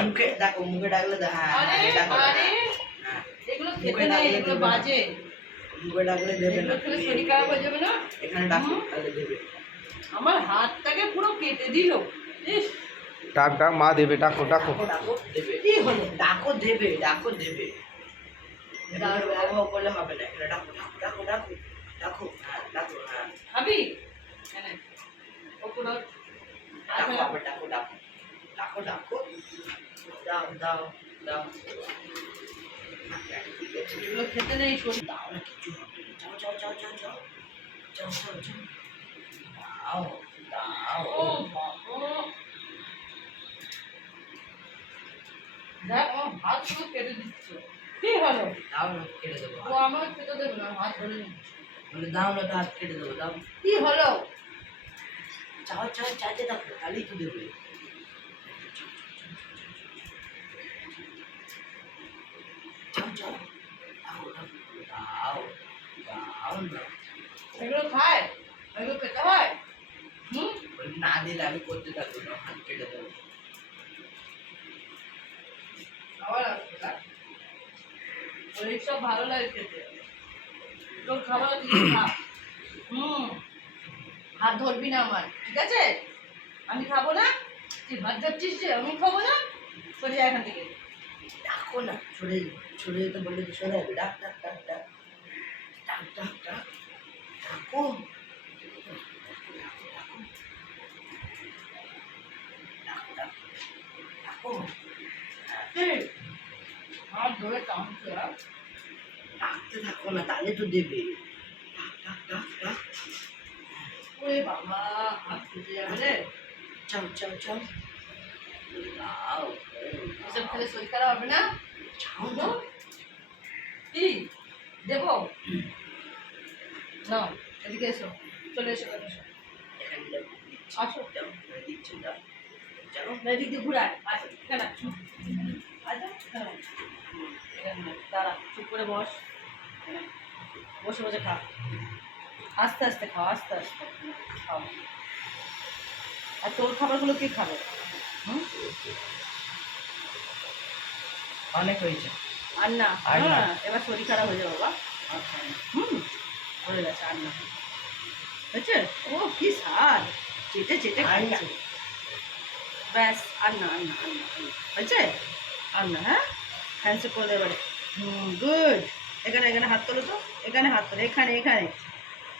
মুখে দেখো মুখে ডাকলে হ্যাঁ হ্যাঁ, ডাকো, আরে। এগুলো মুখে খেতে নেই ডাকলে দেবে না। শরীর খারাপ হয়ে যাবে না? এখানে ডাকো। তাহলে দেবে। আমার হাতটাকে পুরো কেটে দিল। ডাক ডাক মা দেবে ডাকো ডাকো। ডাকো ডাকো দেবে। কি হলো? ডাকো দেবে ডাকো দেবে। ডাকো। করলে হবে না এখানে ডাকো ডাকো ডাকো ডাকো ডাকো হ্যাঁ ডাকো হ্যাঁ। ডাকো ডাকো ডাকো ডাকো ডাকো দাও দাও দাও এগুলো খেতে নেই শরীর দাও না কিছু যাও যাও যাও যাও যাও যাও যাও যাও দাও দাও দেখ আমার হাত পুরো কেটে দিচ্ছে কি হলো দাও না কেটে দেবো ও আমার খেতে দেবে না হাত ধরে বলে দাও না হাত কেটে দেবো দাও কি হলো চাও চাও চাইতে থাকো তাহলেই তো দেবে এগুলো খায়? এগুলো খেতে হয়? হুম? না দিলে আমি করতে থাকব না হাত কেটে দেবো। আবার আসবে সব ভালো লাগে খেতে। তোর খাবার হুম। হাত ধরবি না আমার ঠিক আছে? আমি খাব না, তুই ভাত ধরছিস যে, আমি খাব না সরে যা এখান থেকে। ডাকো না ছড়ে ছড়ে যেতে বললে তো সরে যাবে। ডাক ডাক ডাক ডাক। ডাক ডাক ডাক। ডাকো। হাত ধরে টানছে। ডাকতে থাকো না, তাহলে তো দেবে। ডাক ডাক ডাক। বাবা ফুটে যাবে রে চাও চাও দাও এসব শরীর খারাপ হবে না চাও না কি দেবো না এদিকে এসো চলে এসো এসো আসো। যাও এদিক দিয়ে ঘুরায় আসো আয়। দাঁড়া চুপ করে বস বসে বসে খা আস্তে আস্তে খাও আস্তে আস্তে। খাও। আর তোর খাবারগুলো কে খাবে? হুম? অনেক হয়েছে। আর না আর না। হ্যাঁ, এবার শরীর খারাপ হয়ে যাবে বাবা। হুম হয়ে গেছে আর না হয়েছে? ও কি চেটে চেটে খাচ্ছে। ব্যাস আর না আর না আর না হয়েছে আর না হ্যাঁ হুম গুড এখানে এখানে হাত তোলো তো। এখানে হাত তোলো। এখানে এখানে।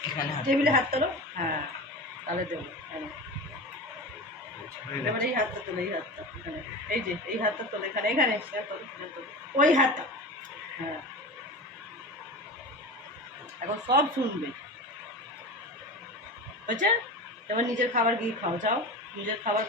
এখানে টেবিলে হাত তোলো? হ্যাঁ তাহলে দেবো। এবার এই হাতটা তোলো এই হাতটা এখানে। এই যে এই হাতটা তোলো এখানে এখানে। ওই হাতটা। হ্যাঁ। এখন সব শুনবে। হয়েছে? এবার নিজের খাবার গিয়ে খাও? যাও নিজের খাবার